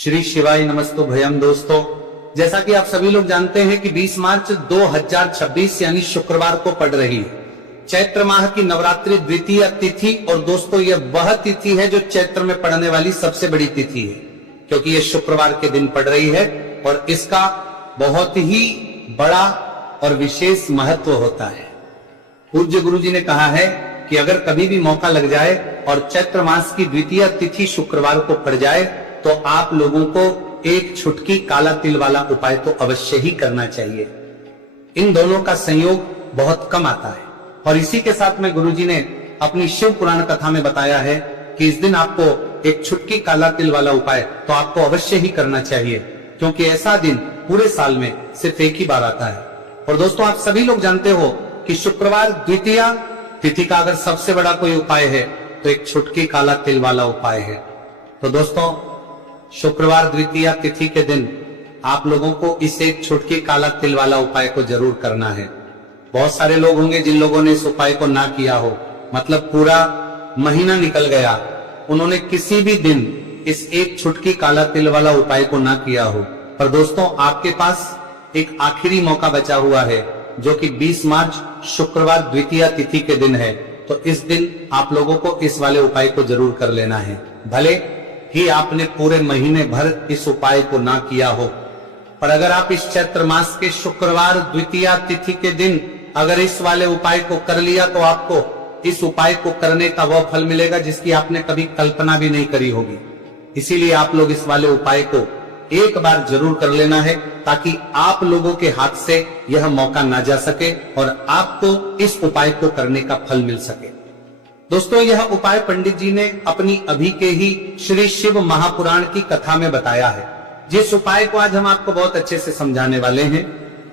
श्री शिवाय नमस्तु भयम। दोस्तों, जैसा कि आप सभी लोग जानते हैं कि 20 मार्च 2026 यानी शुक्रवार को पड़ रही है चैत्र माह की नवरात्रि द्वितीय तिथि। और दोस्तों, यह वह तिथि है जो चैत्र में पड़ने वाली सबसे बड़ी तिथि है, क्योंकि यह शुक्रवार के दिन पड़ रही है और इसका बहुत ही बड़ा और विशेष महत्व होता है। पूज्य गुरु जी ने कहा है कि अगर कभी भी मौका लग जाए और चैत्र मास की द्वितीय तिथि शुक्रवार को पड़ जाए तो आप लोगों को एक छुटकी काला तिल वाला उपाय तो अवश्य ही करना चाहिए। इन दोनों का संयोग बहुत कम आता है और इसी के साथ में गुरुजी ने अपनी शिव पुराण कथा में बताया है कि इस दिन आपको एक छुटकी काला तिल वाला उपाय तो आपको अवश्य ही करना चाहिए, क्योंकि ऐसा दिन पूरे साल में सिर्फ एक ही बार आता है। और दोस्तों, आप सभी लोग जानते हो कि शुक्रवार द्वितीय तिथि का अगर सबसे बड़ा कोई उपाय है तो एक छुटकी काला तिल वाला उपाय है। तो दोस्तों, शुक्रवार द्वितीय तिथि के दिन आप लोगों को इस एक छुटकी काला तिल वाला उपाय को जरूर करना है। बहुत सारे लोग होंगे जिन लोगों ने इस उपाय को ना किया हो, मतलब पूरा महीना निकल गया, उन्होंने किसी भी दिन इस एक छुटकी काला तिल वाला उपाय को ना किया हो। पर दोस्तों, आपके पास एक आखिरी मौका बचा हुआ है जो कि 20 मार्च शुक्रवार द्वितीय तिथि के दिन है। तो इस दिन आप लोगों को इस वाले उपाय को जरूर कर लेना है। भले ही आपने पूरे महीने भर इस उपाय को ना किया हो, पर अगर आप इस चैत्र मास के शुक्रवार द्वितीय तिथि के दिन अगर इस वाले उपाय को कर लिया तो आपको इस उपाय को करने का वह फल मिलेगा जिसकी आपने कभी कल्पना भी नहीं करी होगी। इसीलिए आप लोग इस वाले उपाय को एक बार जरूर कर लेना है, ताकि आप लोगों के हाथ से यह मौका ना जा सके और आपको इस उपाय को करने का फल मिल सके। दोस्तों, यह उपाय पंडित जी ने अपनी अभी के ही श्री शिव महापुराण की कथा में बताया है, जिस उपाय को आज हम आपको बहुत अच्छे से समझाने वाले हैं।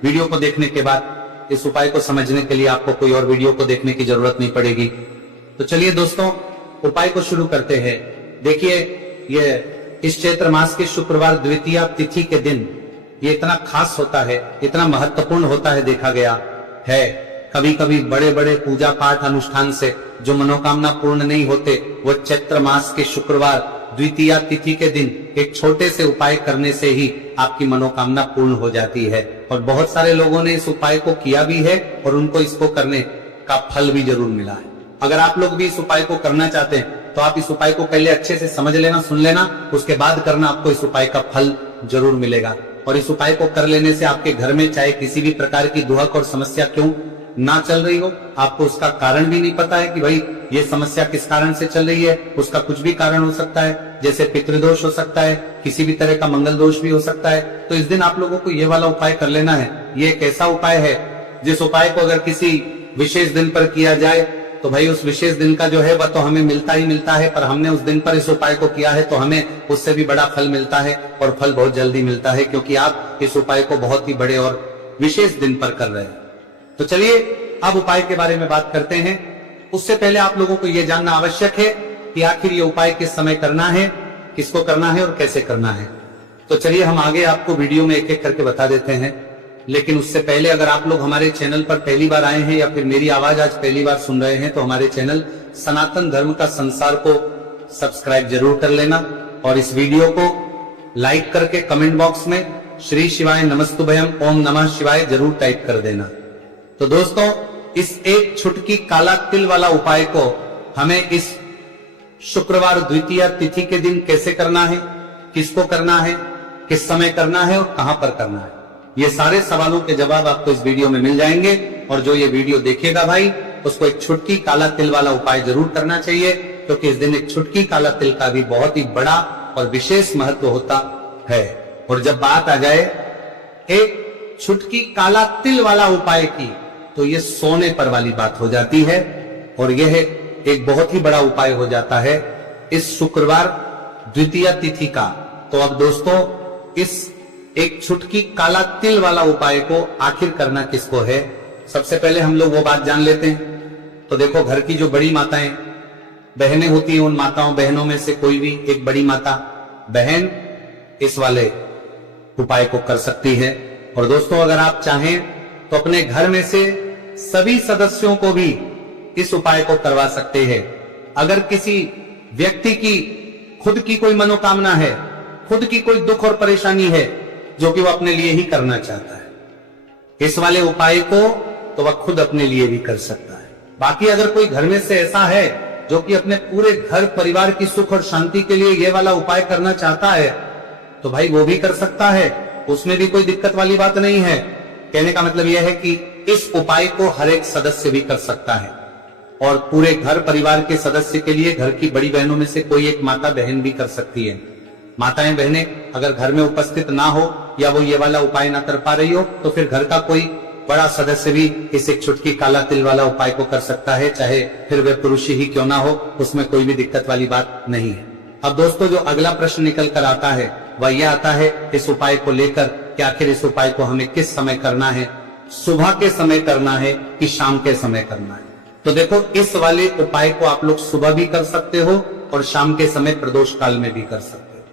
वीडियो को देखने के बाद इस उपाय को समझने के लिए आपको कोई और वीडियो को देखने की जरूरत नहीं पड़ेगी। तो चलिए दोस्तों, उपाय को शुरू करते हैं। देखिए, यह इस चैत्र मास के शुक्रवार द्वितीय तिथि के दिन ये इतना खास होता है, इतना महत्वपूर्ण होता है, देखा गया है कभी कभी बड़े बड़े पूजा पाठ अनुष्ठान से जो मनोकामना पूर्ण नहीं होते, वो चैत्र मास के शुक्रवार द्वितीय तिथि के दिन एक छोटे से उपाय करने से ही आपकी मनोकामना पूर्ण हो जाती है। और बहुत सारे लोगों ने इस उपाय को किया भी है और उनको इसको करने का फल भी जरूर मिला है। अगर आप लोग भी इस उपाय को करना चाहते हैं तो आप इस उपाय को पहले अच्छे से समझ लेना, सुन लेना, उसके बाद करना, आपको इस उपाय का फल जरूर मिलेगा। और इस उपाय को कर लेने से आपके घर में चाहे किसी भी प्रकार की दुहक और समस्या क्यों ना चल रही हो, आपको उसका कारण भी नहीं पता है कि भाई ये समस्या किस कारण से चल रही है, उसका कुछ भी कारण हो सकता है, जैसे पितृदोष हो सकता है, किसी भी तरह का मंगल दोष भी हो सकता है। तो इस दिन आप लोगों को ये वाला उपाय कर लेना है। ये एक ऐसा उपाय है जिस उपाय को अगर किसी विशेष दिन पर किया जाए तो भाई उस विशेष दिन का जो है वह तो हमें मिलता ही मिलता है, पर हमने उस दिन पर इस उपाय को किया है तो हमें उससे भी बड़ा फल मिलता है और फल बहुत जल्दी मिलता है, क्योंकि आप इस उपाय को बहुत ही बड़े और विशेष दिन पर कर रहे हैं। तो चलिए अब उपाय के बारे में बात करते हैं। उससे पहले आप लोगों को यह जानना आवश्यक है कि आखिर ये उपाय किस समय करना है, किसको करना है और कैसे करना है। तो चलिए हम आगे आपको वीडियो में एक एक करके बता देते हैं। लेकिन उससे पहले अगर आप लोग हमारे चैनल पर पहली बार आए हैं या फिर मेरी आवाज आज पहली बार सुन रहे हैं तो हमारे चैनल सनातन धर्म का संसार को सब्सक्राइब जरूर कर लेना और इस वीडियो को लाइक करके कमेंट बॉक्स में श्री शिवाय नमस्तुभयम ओम नमः शिवाय जरूर टाइप कर देना। तो दोस्तों, इस एक छुटकी काला तिल वाला उपाय को हमें इस शुक्रवार द्वितीय तिथि के दिन कैसे करना है, किसको करना है, किस समय करना है और कहां पर करना है, ये सारे सवालों के जवाब आपको इस वीडियो में मिल जाएंगे। और जो ये वीडियो देखेगा भाई, उसको एक छुटकी काला तिल वाला उपाय जरूर करना चाहिए, क्योंकि इस दिन एक छुटकी काला तिल का भी बहुत ही बड़ा और विशेष महत्व होता है। और जब बात आ जाए एक छुटकी काला तिल वाला उपाय की, तो ये सोने पर वाली बात हो जाती है और यह एक बहुत ही बड़ा उपाय हो जाता है इस शुक्रवार द्वितीय तिथि का। तो अब दोस्तों, इस एक छुटकी काला तिल वाला उपाय को आखिर करना किसको है, सबसे पहले हम लोग वो बात जान लेते हैं। तो देखो, घर की जो बड़ी माताएं बहनें होती हैं, उन माताओं बहनों में से कोई भी एक बड़ी माता बहन इस वाले उपाय को कर सकती है। और दोस्तों, अगर आप चाहें तो अपने घर में से सभी सदस्यों को भी इस उपाय को करवा सकते हैं। अगर किसी व्यक्ति की खुद की कोई मनोकामना है, खुद की कोई दुख और परेशानी है जो कि वो अपने लिए ही करना चाहता है, इस वाले उपाय को तो वह खुद अपने लिए भी कर सकता है। बाकी अगर कोई घर में से ऐसा है जो कि अपने पूरे घर परिवार की सुख और शांति के लिए ये वाला उपाय करना चाहता है, तो भाई वो भी कर सकता है, उसमें भी कोई दिक्कत वाली बात नहीं है। कहने का मतलब यह है कि इस उपाय को हर एक सदस्य भी कर सकता है, और पूरे घर परिवार के सदस्य के लिए घर की बड़ी बहनों में से कोई एक माता बहन भी कर सकती है। माताएं बहनें अगर घर में उपस्थित ना हो या वो ये वाला उपाय ना कर पा रही हो, तो फिर घर का कोई बड़ा सदस्य भी इस एक चुटकी काला तिल वाला उपाय को कर सकता है, चाहे फिर वे पुरुष ही क्यों ना हो, उसमें कोई भी दिक्कत वाली बात नहीं है। अब दोस्तों, जो अगला प्रश्न निकल कर आता है वह यह आता है इस उपाय को लेकर कि आखिर इस उपाय को हमें किस समय करना है, सुबह के समय करना है कि शाम के समय करना है। तो देखो, इस वाले उपाय को आप लोग सुबह भी कर सकते हो और शाम के समय प्रदोष काल में भी कर सकते हो।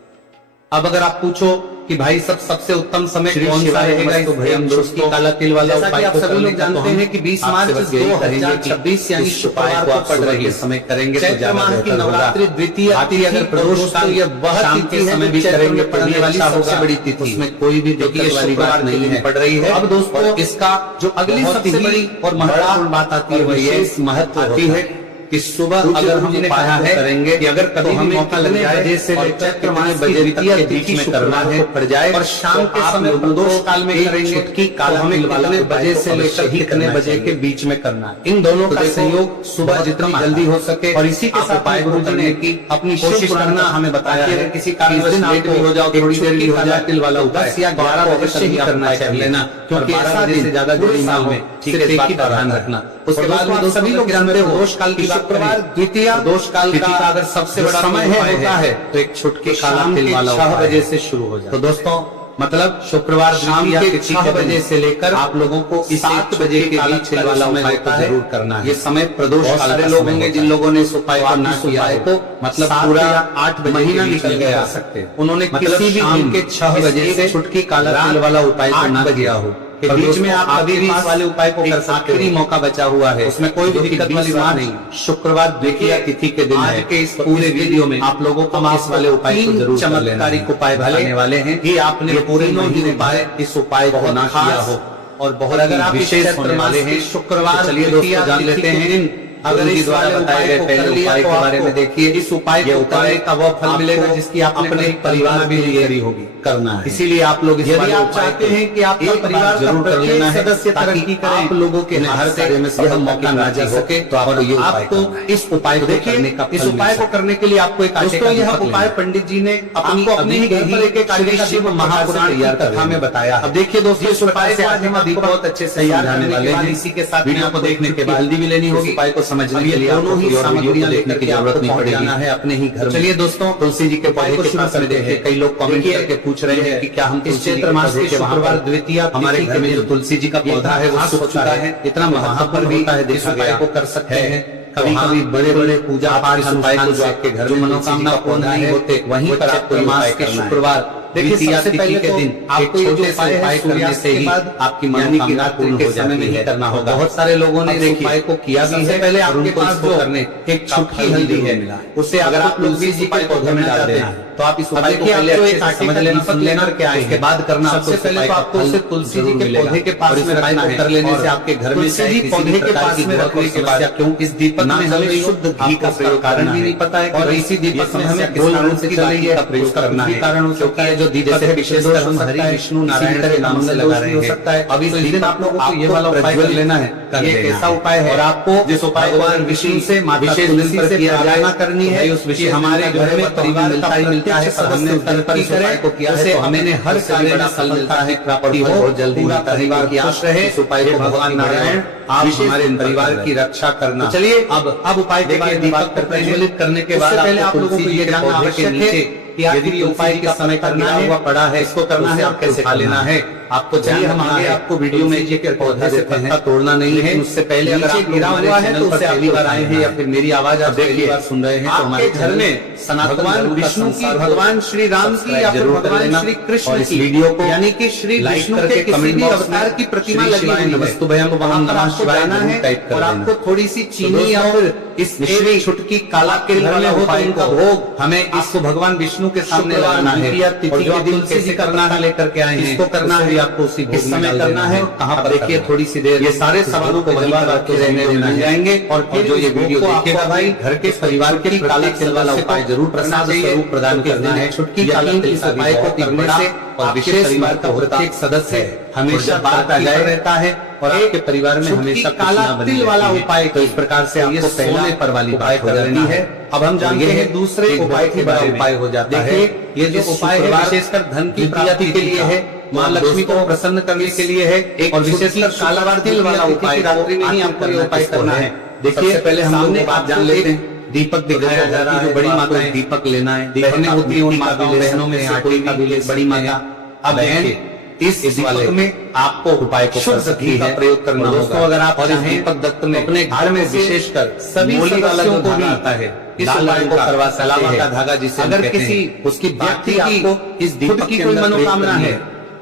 अब अगर आप पूछो कि भाई सबसे उत्तम समय कौन सा रहेगा, तो भाई हम दोस्तों काला तिल वाला उपाय को सभी लोग जानते हैं कि 20 मार्च 2026 यानी शुक्रवार को पड़ रही है, समय करेंगे तो चैत्र माह की नवरात्रि द्वितीय तिथि, अगर प्रदोष काल या वह तिथि समय भी करेंगे पड़ने वाली सबसे बड़ी तिथि, उसमें कोई भी दिक्कत वाली बात नहीं है, पड़ रही है। अब दोस्तों, इसका जो अगली सबसे बड़ी और महत्वपूर्ण बात आती है, विशेष महत्व आती है कि सुबह अगर हमने कहा है करेंगे कि अगर कभी हमें मौका लग जाए जैसे चैत्र माह बजे तक बीच में करना है पड़ जाए, और शाम के समय प्रदोष काल में करेंगे चुटकी काला तिल वाला बजे से लेकर कितने बजे के बीच में करना है। इन दोनों का संयोग सुबह जितनी जल्दी हो सके, और इसी के साथ उपाय करने की अपनी कोशिश करना हमें बताया है। किसी कारण से लेट भी हो जाओ, थोड़ी देर की काला तिल वाला उपाय या 12 बजे से ही करना चाहिए ना, क्योंकि ऐसा दिन से ज्यादा जोड़ी साल में ठीक है, बात का ध्यान रखना। उसके बाद में सभी लोग जानते हो प्रदोष काल की शुक्रवार द्वितीय प्रदोष काल का अगर सबसे बड़ा समय होता है तो एक छुटकी काला तिल वाला 6 बजे से शुरू हो जाए। तो दोस्तों, मतलब शुक्रवार शाम के 6 बजे से लेकर आप लोगों को 7 बजे के बीच तिल वाला उपाय को जरूर करना है। ये समय प्रदोष काल। सारे लोग होंगे जिन लोगों ने इस उपाय को ना किया है, मतलब पूरा 8 बजे महीना निकल गया सकते हैं, उन्होंने किसी भी दिन के 6 बजे से छुटकी काला तिल वाला उपाय को ना किया हो, बीच में आप कभी भी इस वाले उपाय को कर सकते हैं। आखिरी मौका बचा हुआ है, उसमें कोई भी दिक्कत वाली बात नहीं। शुक्रवार द्वितीय तिथि के दिन आज के इस पूरे वीडियो में आप लोगों को इस वाले उपाय को जरूर चमत्कारिक उपाय बताने वाले हैं कि आपने पूरे महीने उपाय इस उपाय को ना किया हो और बहुत अगर आप विशेष होने वाले हैं शुक्रवार। चलिए दोस्तों, जान लेते हैं अगर इस द्वारा बताए गए पहले उपाय के बारे में। देखिए, इस उपाय को उपाय का वह फल मिलेगा जिसकी आपने अपने परिवार भी तैयारी होगी करना है। इसीलिए आप लोग यदि आप चाहते हैं कि आपका परिवार जरूर कर लेना है सदस्य तरक्की करे, आप लोगों के हर कार्य में सफल मौका ना जा सके, तो आपको इस उपाय को करने का, इस उपाय को करने के लिए आपको एक दोस्तों यह उपाय पंडित जी ने आपको अपने ही घर पर एक शिव महापुराण की कथा में बताया। अब देखिए दोस्तों, इस उपाय से आज हम अभी बहुत अच्छे से समझाने वाले हैं। इसी के साथ वीडियो को देखने के बाद जल्दी भी लेनी होगी, उपाय को समझने के लिए दोनों ही सामग्रियां देखने की जरूरत नहीं पड़ेगी है अपने ही घर में। चलिए दोस्तों, तुलसी जी के पौधे को शुरू करते हैं। कई लोग कमेंट करके पूछ रहे हैं कि क्या हम इस चैत्र मास के शुक्रवार द्वितीय हमारे घर में जो तुलसी जी का पौधा है वो सूख चुका है, इतना महत्वपूर्ण भी इस उपाय को कर सकते हैं। कभी कभी बड़े बड़े पूजा पाठ उपाय को जो आपके घर में मनोकामना पूर्ण नहीं होते, वहीं पर आपको मास के शुक्रवार देखिए सबसे पहले के दिन आपको ये जो उपाय करने से ही आपकी मनोकामना पूर्ण हो जाती है, करना होगा। बहुत सारे लोगों ने इस उपाय को किया भी है। पहले आपके पास जो करने एक छुटकी हल्दी है, उसे अगर आप तुलसी जी के पौधे में डाल देना है तो आप इस उपाय को पहले अच्छे से समझ लेना, सुन लेना क्या है, उसके बाद करना। सबसे पहले तो आपको उसे तुलसी जी के पौधे के पास में रखना है। कर लेने से आपके घर में तुलसी जी पौधे के पास में रखने के बाद क्यों इस दीपक में हमें शुद्ध घी का प्रयोग कारण भी नहीं पता है, और इसी दीपक में हमें किस कारण से चल रही है प्रयोग करना है। कारण क्योंकि जो दीपक है विशेष हम हरि विष्णु नारायण के नाम से लगा रहे हैं, सकता है। अभी तो इस दिन आप लोगों को ये वाला उपाय कर लेना है। ये कैसा उपाय है, और आपको जिस उपाय भगवान विष्णु से विशेष तुलसी से प्रार्थना करनी है, उस विषय हमारे घर में परिवार मिलता ही मिलता है, पर हमने तरक्की करे को किया है, हमने हर कार्य में फल मिलता है, प्राप्ति हो बहुत जल्दी पूरा परिवार की आश रहे। इस उपाय को भगवान नारायण आप हमारे परिवार की रक्षा करना। चलिए अब उपाय देखिए, दीपक को प्रज्वलित करने के बाद पहले आप लोगों को ये जानना आवश्यक है कि यदि ये उपाय किस समय करना है, हुआ पड़ा है, इसको करना है, आप कैसे खा लेना है। आपको चलिए हम आगे आपको वीडियो में के पौधे से पत्ता तोड़ना नहीं है, उससे पहले अगर आप गिरा हुआ है तो उसे पहली बार आए हैं या फिर मेरी आवाज आप पहली बार सुन रहे हैं तो हमारे घर में भगवान विष्णु की, भगवान श्री राम की या फिर भगवान श्री कृष्ण की वीडियो को यानी कि श्री विष्णु के किसी भी अवतार की प्रतिमा लगी हुई है, वस्तु भयम वहां पर आपको जाना है और आपको थोड़ी सी चीनी या फिर इस मिश्री छुटकी काला तिल वाला होता है उनका भोग हमें इसको भगवान विष्णु के सामने लगाना है और जो दिन कैसे करना है लेकर के आए हैं इसको करना है आपको उसी किस समय करना है कहाँ पर देखिए थोड़ी सी देर ये सारे सवालों को जवाब आपके रहने मिल जाएंगे और जो ये वीडियो देखिएगा भाई घर के परिवार के काला तिल वाला उपाय जरूर प्रसाद स्वरूप प्रदान करना है। छुटकी काला तिल इस उपाय को करने से और विशेष परिवार का प्रत्येक सदस्य हमेशा बात आ जाए रहता है और आपके परिवार में हमेशा काला तिल वाला उपाय तो इस प्रकार से आपको पहले पर वाली उपाय कर लेनी है। अब हम जानते हैं दूसरे उपाय के बड़ा उपाय हो जाता है। ये जो उपाय है विशेषकर धन की प्राप्ति के लिए है, माँ लक्ष्मी को प्रसन्न करने के लिए है और विशेषकर काला तिल वाला उपाय रात्रि में ही आपको ये उपाय करना है। देखिए पहले हम लोग बात जान लेते हैं। दीपक दिखाया जा रहा है, जो बड़ी माता है दीपक लेना है, बहनें होती हैं उन माताओं बहनों में से कोई भी ले बड़ी माता। अब बहन इस दीपक में आपको उपाय को शुद्ध घी का प्रयोग करना होगा। दोस्तों अगर आप चाहें दीपक दत्त में अपने घर में विशेषकर सभी सदस्यों को भी आता है इस उपाय को करवा सलावा का धागा जिसे अगर किसी उसकी व्यक्ति की इस दीपक की कोई मनोकामना है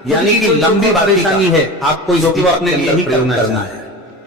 यानी कि लंबी परेशानी है आपको जो कि वो अपने लिए ही करना है।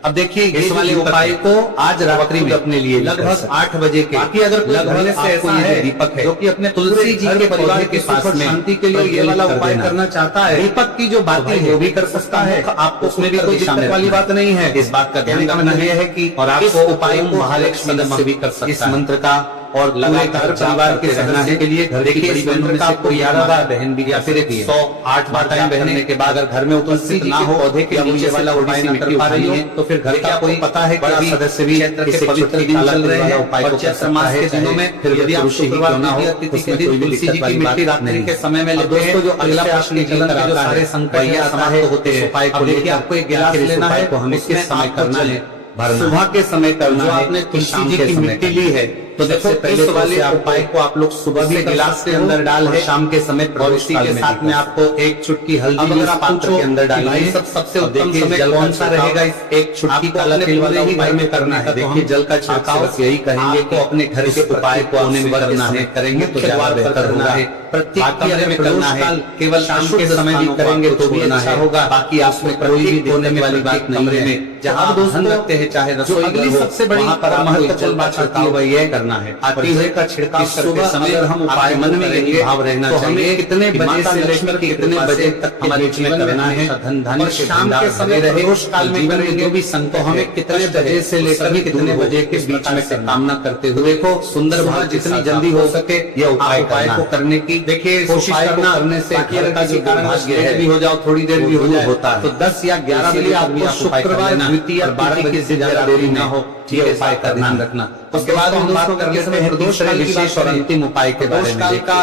अब देखिए इस वाले उपाय को आज रात्रि में अपने लिए लगभग 8 बजे के बाकी अगर लगभग से ऐसा है दीपक है जो कि अपने तुलसी जी के परिवार के पास में शांति के लिए ये वाला उपाय करना चाहता है दीपक की जो बातें वो भी कर सकता है, आपको उसमें भी कोई दिक्कत वाली बात नहीं है। इस बात का ध्यान रखना है कि और आपको उपाय को महालक्ष्मी सदस्य भी कर सकता है। इस मंत्र का और लगातार परिवार के रहने के लिए घर की बड़ी बहनों का आपको 11 बार बहन भी या फिर 108 माताएं बहने के बाद अगर घर में उपस्थित ना हो पौधे के नीचे वाला उपाय नहीं कर पा रही है तो फिर घर का कोई पता है बड़ा सदस्य भी इसे पवित्र दिन चल रहे हैं उपाय को चैत्र मास के दिनों में फिर यदि आप शुक्रवार ना हो उसमें तुलसी जी की मिट्टी रात्रि के समय में लेते हैं। जो अगला प्रश्न निकल कर आता है सारे संकट समाप्त होते हैं उपाय को लेकर आपको एक गिलास लेना है तो हमें किस समय करना है सुबह के समय करना है। आपने तुलसी जी की मिट्टी ली है तो देखो पहले वाले उपाय को आप लोग सुबह भी गिलास के अंदर डाल है शाम के समय और इसी के साथ में आपको एक चुटकी हल्दी अगर आप पात्र के अंदर डालिए सबसे उत्तम समय कौन सा रहेगा एक चुटकी काला तिल वाला उपाय में करना है। देखिए जल का छिड़काव यही कहेंगे तो अपने घर के उपाय को आने में करना है करेंगे तो ज्यादा बेहतर होना है। प्रत्येक कमरे में करना है केवल शाम के समय भी करेंगे तो भी अच्छा होगा। बाकी आपने कोई भी देने वाली बात कमरे में जहाँ धन रखते हैं चाहे रसोई घर हो सबसे बड़ी महत्वपूर्ण बात होती है वह यह करना है पीले का छिड़काव करते समय हम उपाय मन में यही भाव रहना चाहिए कितने बजे से लेकर कितने बजे तक हमारे जीवन में करना है धन धान्य शाम के समय रहे उस काल में करेंगे जो भी संत हमें कितने बजे से लेकर कितने बजे के बीच में कामना करते हुए देखो सुंदर भाव जितनी जल्दी हो सके यह उपाय को करने की देखिए कोशिश करने से लेट भी हो जाओ थोड़ी देर भी हो जाए होता है तो 10 या 11 बजे आपको शुक्रवार द्वितीय 12 बजे से ज्यादा देरी ना हो ये उपाय का ध्यान रखना। उसके बाद हम बात करते हैं प्रदोष काल विशेष और अंतिम उपाय के बारे में। काल का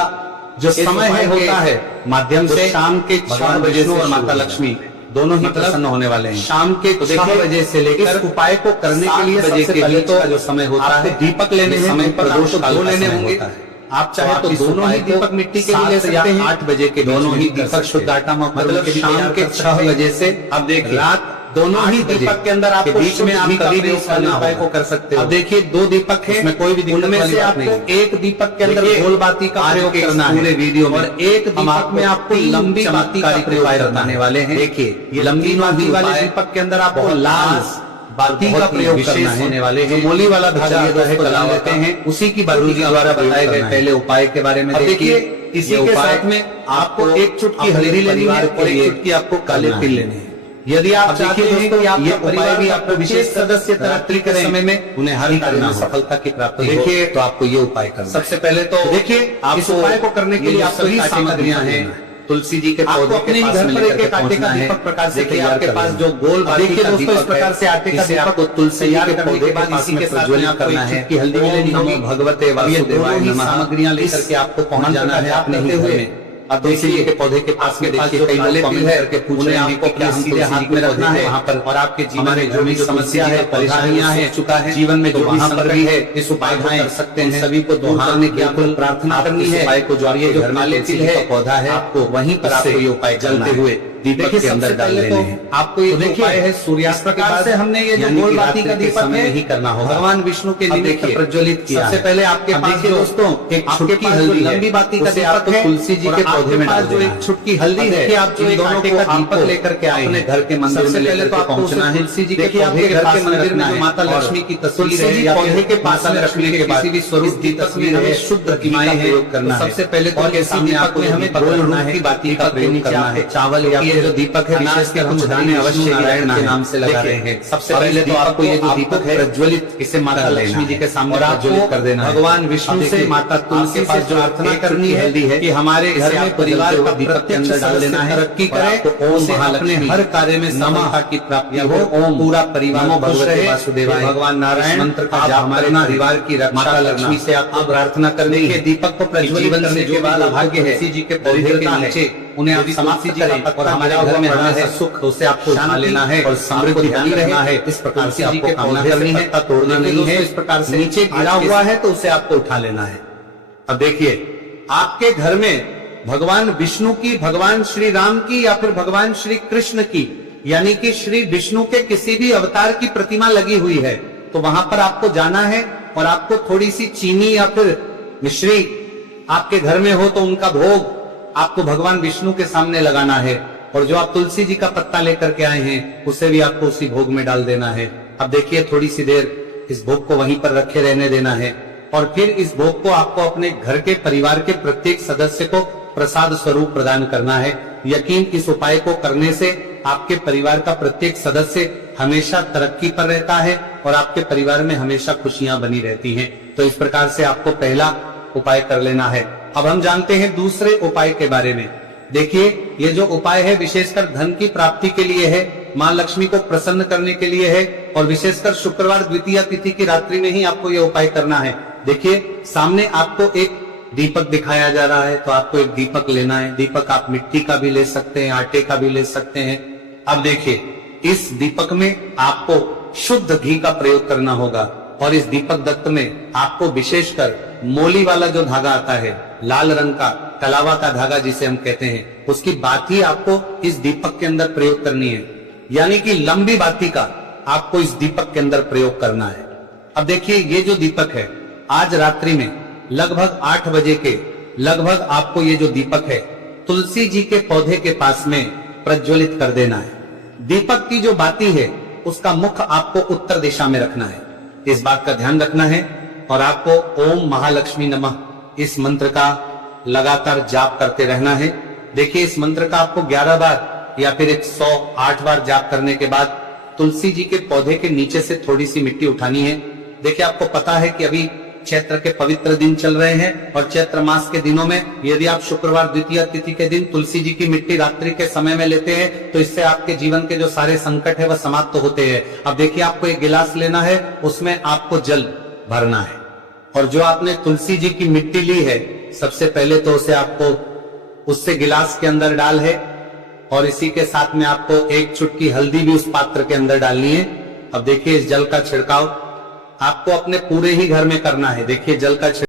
जो समय है होता है माध्यम से शाम के 6 बजे और माता लक्ष्मी दोनों ही प्रसन्न होने वाले हैं। शाम के 6 बजे से लेकर उपाय को करने के लिए सबसे पहले तो जो समय होता है दीपक लेने समय प्रदोष काल लेने होंगे। आप चाहे तो दोनों ही दीपक मिट्टी के लिए ले सकते हैं 8 बजे के दोनों ही दीपक शुद्ध आटा मतलब शाम के 6 बजे से अब देखिए रात दोनों ही दीपक के अंदर आपको बीच में आप कभी भी इस उपाय को कर सकते हो। अब देखिए 2 दीपक है उसमें कोई भी दिक्कत वाली बात नहीं। आपको एक दीपक के अंदर गोल बाती का प्रयोग करना है पूरे वीडियो में और एक दीपक में आपको लंबी बाती का प्रयोग बताने वाले हैं। देखिए ये लंबी बाती वाले दीपक के अंदर आपको लाल बाती का प्रयोग करना होने वाले हैं। मोली वाला धागा कला लेते हैं उसी की बाती द्वारा बताए गए पहले उपाय के बारे में देखिए। इसी के साथ में आपको एक चुटकी हल्दी लेनी है और एक चुटकी आपको काले तिल लेने हैं। यदि आप चाहते हैं कि आप ये उपाय भी आपको विशेष सदस्य रात्रि के समय में उन्हें हर कार्य में सफलता की प्राप्ति देखिए तो आपको ये उपाय करना सबसे पहले तो देखिए आप इस उपाय को करने के लिए आप सभी सामग्रियां हैं तुलसी जी के पौधे अपने ही घर पर एक आटे का दीपक प्रकार से देखिए आपके पास जो गोल देखिए दोस्तों इस प्रकार से आटे का दीपक को तुलसी के पौधे के बाद इसी के साथ प्रज्वलित करना है कि हल्दी लेनी होगी भगवते वासुदेवाय नमः सामग्रियां लेकर के आपको पहुंच जाना है अपने ही घर में। अब तुलसी के पौधे के पास में देखिए कई लोग कमेंट करके पूछ रहे हैं आपको क्या सीधे हाथ में रखना है वहाँ पर और आपके जीवन में जो भी समस्या है परेशानियां हैं चुका है जीवन में जो वहाँ पर भी है इस उपाय को कर सकते हैं। सभी को दोहराने की आपको प्रार्थना करनी है उपाय को जो ये जो काले तिल है पौधा है आपको वहीं पर आपको ये उपाय चलते हुए दीपक के अंदर डाल देने हैं। आपको ये उपाय है सूर्यास्त के बाद से हमने ये जो गोल बाती का दीपक है नहीं करना होगा, भगवान विष्णु के निमित्त प्रज्वलित किया। सबसे पहले आपके पास दोस्तों एक छुटकी हल्दी, लंबी बाती का दीपक है, तुलसी जी के पौधे में डाल देना है। जो एक छुटकी हल्दी है, आप जो एक आटे का दीपक लेकर के आए अपने घर के मंदिर में पहले तो आपको पहुंचना है। तुलसी जी के पौधे के घर के मंदिर में जो माता लक्ष्मी की तस्वीर है या पौधे के पास में रखने के बाद किसी भी स्वरूप की तस्वीर हमें शुद्ध प्रतिमाएं है प्रयोग करना है। सबसे पहले तो के सामने आपको हमें गोल रूप की बाती का प्रयोग करना है। चावल या ये जो दीपक है अनाज के कुछ दाने अवश्य नारायण के नाम से लगा रहे हैं। सबसे पहले तो आपको ये जो दीपक है प्रज्वलित इसे माता लक्ष्मी जी के सामने प्रज्वलित कर देना है। भगवान विष्णु से माता तुलसी से जो प्रार्थना करनी है कि हमारे घर में परिवार का दीपक के अंदर डाल देना है, तरक्की करे, ओम महालक्ष्मी हर कार्य में सफलता की प्राप्ति हो, ओम पूरा परिवार खुश रहे, वासुदेवाय। भगवान नारायण मंत्र का जाप हमारे परिवार की रक्षा लक्ष्मी से आपको प्रार्थना करनी है। दीपक को प्रज्वलित करने के बाद भाग्य है तुलसी जी के पौधे के नीचे उन्हें आप समाप्त करें और हमारे घर में हमेशा सुख उसे आपको उठा लेना है और समृद्धि बनी रहना है। इस प्रकार से आपको कामना करनी है, तोड़ना नहीं है। इस प्रकार से नीचे गिरा हुआ है तो उसे आपको उठा लेना है। अब देखिए आपके घर में भगवान विष्णु की, भगवान श्री राम की या फिर भगवान श्री कृष्ण की यानी कि श्री विष्णु के किसी भी अवतार की प्रतिमा लगी हुई है तो वहां पर आपको जाना है और आपको थोड़ी सी चीनी या फिर मिश्री आपके घर में हो तो उनका भोग आपको भगवान विष्णु के सामने लगाना है और जो आप तुलसी जी का पत्ता लेकर के आए हैं उसे भी आपको उसी भोग में डाल देना है। अब देखिए थोड़ी सी देर इस भोग को वहीं पर रखे रहने देना है और फिर इस भोग को आपको अपने घर के परिवार के प्रत्येक सदस्य को प्रसाद स्वरूप प्रदान करना है। यकीन इस उपाय को करने से आपके परिवार का प्रत्येक सदस्य हमेशा तरक्की पर रहता है और आपके परिवार में हमेशा खुशियां बनी रहती हैं। तो इस प्रकार से आपको पहला उपाय कर लेना है। अब हम जानते हैं दूसरे उपाय के बारे में। देखिए ये जो उपाय है विशेषकर धन की प्राप्ति के लिए है, माँ लक्ष्मी को प्रसन्न करने के लिए है और विशेषकर शुक्रवार द्वितीया तिथि की रात्रि में ही आपको ये उपाय करना है। देखिए सामने आपको एक दीपक दिखाया जा रहा है तो आपको एक दीपक लेना है। दीपक आप मिट्टी का भी ले सकते हैं, आटे का भी ले सकते हैं। अब देखिए इस दीपक में आपको शुद्ध घी का प्रयोग करना होगा और इस दीपक दत्त में आपको विशेषकर मोली वाला जो धागा आता है, लाल रंग का कलावा का धागा जिसे हम कहते हैं, उसकी बाती आपको इस दीपक के अंदर प्रयोग करनी है। यानी कि लंबी बाती का आपको इस दीपक के अंदर प्रयोग करना है। अब देखिए ये जो दीपक है आज रात्रि में लगभग 8 बजे के लगभग आपको ये जो दीपक है तुलसी जी के पौधे के पास में प्रज्वलित कर देना है। दीपक की जो बाती है उसका मुख आपको उत्तर दिशा में रखना है, इस बात का ध्यान रखना है। और आपको ओम महालक्ष्मी नमः इस मंत्र का लगातार जाप करते रहना है। देखिए इस मंत्र का आपको 11 बार या फिर 108 बार जाप करने के बाद तुलसी जी के पौधे के नीचे से थोड़ी सी मिट्टी उठानी है। देखिए आपको पता है कि अभी चैत्र के पवित्र दिन चल रहे हैं और चैत्र मास के दिनों में यदि आप शुक्रवार द्वितीया तिथि के दिन तुलसी जी की मिट्टी रात्रि के समय में लेते हैं तो इससे आपके जीवन के जो सारे संकट है वह समाप्त होते हैं। अब देखिए आपको एक गिलास लेना है, उसमें आपको जल भरना है और जो आपने तुलसी जी की मिट्टी ली है सबसे पहले तो उसे आपको उससे गिलास के अंदर डाल है और इसी के साथ में आपको एक चुटकी हल्दी भी उस पात्र के अंदर डालनी है। अब देखिए इस जल का छिड़काव आपको अपने पूरे ही घर में करना है। देखिए जल का